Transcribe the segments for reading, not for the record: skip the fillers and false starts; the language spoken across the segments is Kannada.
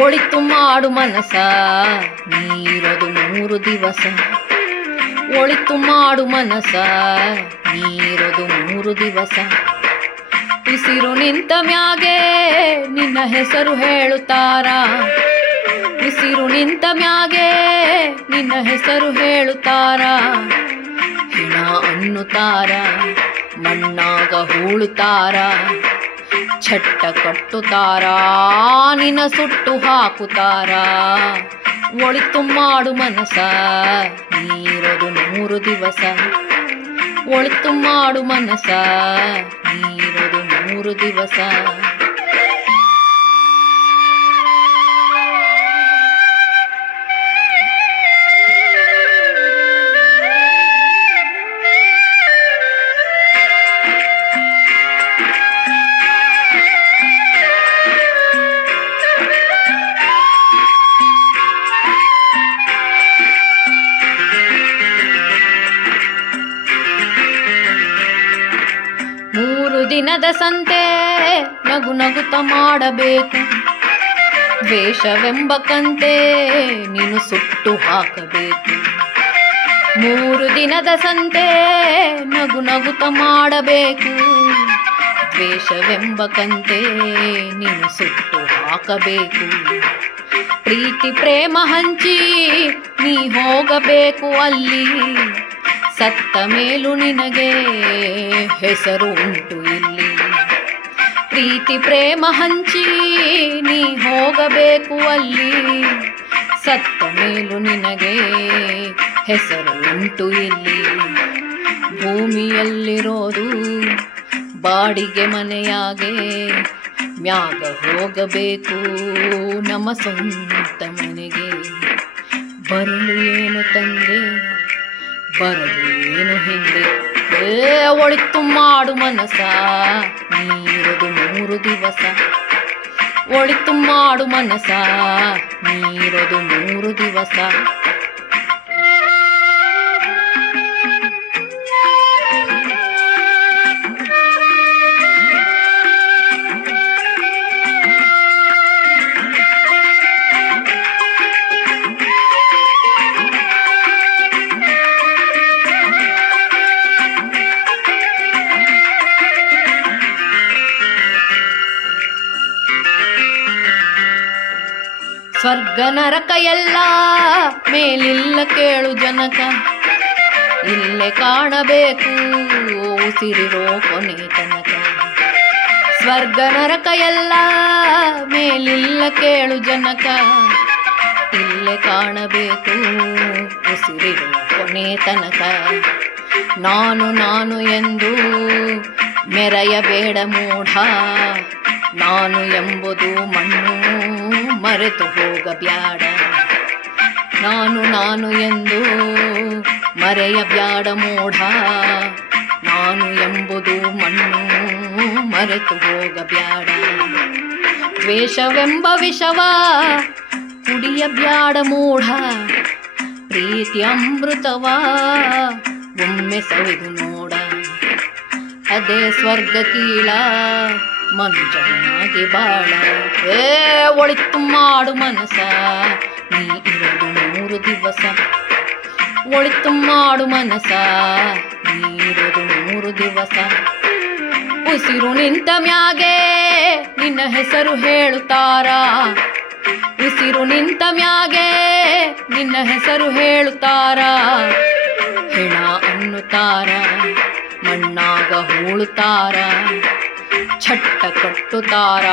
ಒಳಿತು ಮಾಡು ಮನಸ ನೀರದು 3 ದಿವಸ. ಒಳಿತು ಮಾಡು ಮನಸ ನೀರದು 3 ದಿವಸ. ಉಸಿರು ನಿಂತ ಮ್ಯಾಗೆ ನಿನ್ನ ಹೆಸರು ಹೇಳುತ್ತಾರ. ಉಸಿರು ನಿಂತ ಮ್ಯಾಗೆ ನಿನ್ನ ಹೆಸರು ಹೇಳುತ್ತಾರ. ಹೆಣ ಅನ್ನುತ್ತಾರ, ಮಣ್ಣಾಗ ಹೂಳುತ್ತಾರ. ಚಟ್ಟ ಕಟ್ಟುತ್ತಾರ, ನಿನ್ನ ಸುಟ್ಟು ಹಾಕುತ್ತಾರ. ಒಳಿತು ಮಾಡು ಮನಸ ನೀರದು 3 ದಿವಸ. ಒಳಿತು ಮಾಡು ಮನಸ ನೀರದು 3 ದಿವಸ. ದಿನದ ಸಂತೆ ನಗು ನಗುತ್ತ ಮಾಡಬೇಕು. ದ್ವೇಷವೆಂಬ ಕಂತೆ ನೀನು ಸುಟ್ಟು ಹಾಕಬೇಕು. 3 ದಿನದ ಸಂತೆ ನಗು ನಗುತ್ತ ಮಾಡಬೇಕು. ದ್ವೇಷವೆಂಬ ಕಂತೆ ನೀನು ಸುಟ್ಟು ಹಾಕಬೇಕು. ಪ್ರೀತಿ ಪ್ರೇಮ ಹಂಚಿ ನೀ ಹೋಗಬೇಕು ಅಲ್ಲಿ. ಸತ್ತ ಮೇಲೂ ನಿನಗೆ ಹೆಸರು ಉಂಟು ಇಲ್ಲಿ. ಪ್ರೀತಿ ಪ್ರೇಮ ಹಂಚಿ ನೀ ಹೋಗಬೇಕು ಅಲ್ಲಿ. ಸತ್ತ ಮೇಲೂ ನಿನಗೆ ಹೆಸರು ಉಂಟು ಇಲ್ಲಿ. ಭೂಮಿಯಲ್ಲಿರೋದು ಬಾಡಿಗೆ ಮನೆಯಾಗೆ, ಮ್ಯಾಗ ಹೋಗಬೇಕು ನಮ್ಮ ಸ್ವಂತ ಮನೆಗೆ. ಬರಲು ಏನು ತಂದೆ, ಬರಲು ಏನು ಹಿಂದೆ. ಒಳಿತು ಮಾಡು ಮನಸ ನೀರದು 3 ದಿವಸ. ಒಳಿತು ಮಾಡು ಮನಸ ನೀರದು 3 ದಿವಸ. ಸ್ವರ್ಗ ನರಕ ಎಲ್ಲ ಮೇಲಿಲ್ಲ ಕೇಳು ಜನಕ. ಇಲ್ಲೇ ಕಾಣಬೇಕು ಉಸಿರಿರೋ ಕೊನೆ ತನಕ. ಸ್ವರ್ಗ ನರಕ ಎಲ್ಲ ಮೇಲಿಲ್ಲ ಕೇಳು ಜನಕ. ಇಲ್ಲೇ ಕಾಣಬೇಕು ಉಸಿರಿರೋ ಕೊನೆ ತನಕ. ನಾನು ನಾನು ಎಂದು ಮೆರೆಯಬೇಡ ಮೂಢ. ನಾನು ಎಂಬುದು ಮಣ್ಣು ಮರೆತು ಹೋಗಬ್ಯಾಡ. ನಾನು ನಾನು ಎಂದು ಮರೆಯಬ್ಯಾಡ ಮೂಢ. ನಾನು ಎಂಬುದು ಮಣ್ಣು ಮರೆತು ಹೋಗಬ್ಯಾಡ. ದ್ವೇಷವೆಂಬ ವಿಷವ ಕುಡಿಯಬ್ಯಾಡ ಮೂಢ. ಪ್ರೀತಿ ಅಮೃತವ ಒಮ್ಮೆ ಸವಿದು ನೋಡ. ಅದೇ ಸ್ವರ್ಗ ಕೀಳ ಮನುಜನಾಗಿ ಬಾಳ. ಒಳಿತು ಮಾಡು ಮನಸ ನೀ ಇರೋದು 3 ದಿವಸ. ಒಳಿತು ಮಾಡು ಮನಸ ನೀರೋದು 3 ದಿವಸ. ಉಸಿರು ನಿಂತ ಮ್ಯಾಗೆ ನಿನ್ನ ಹೆಸರು ಹೇಳುತ್ತಾರ. ಉಸಿರು ನಿಂತ ಮ್ಯಾಗೆ ನಿನ್ನ ಹೆಸರು ಹೇಳುತ್ತಾರ. ಹೆಣ ಅನ್ನುತ್ತಾರ, ಮಣ್ಣಾಗ ಹೂಳುತ್ತಾರ. ಚಟ್ಟ ಕಟ್ಟುತ್ತಾರ,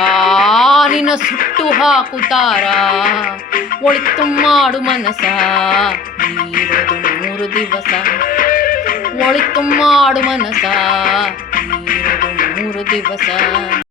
ನಿನ್ನ ಸುಟ್ಟು ಹಾಕುತ್ತಾರ. ಒಳಿತು ಮಾಡು ಮನಸ ನೀರದು 3 ದಿವಸ. ಒಳಿತು ಮಾಡು ಮನಸ ನೀರದು 3 ದಿವಸ.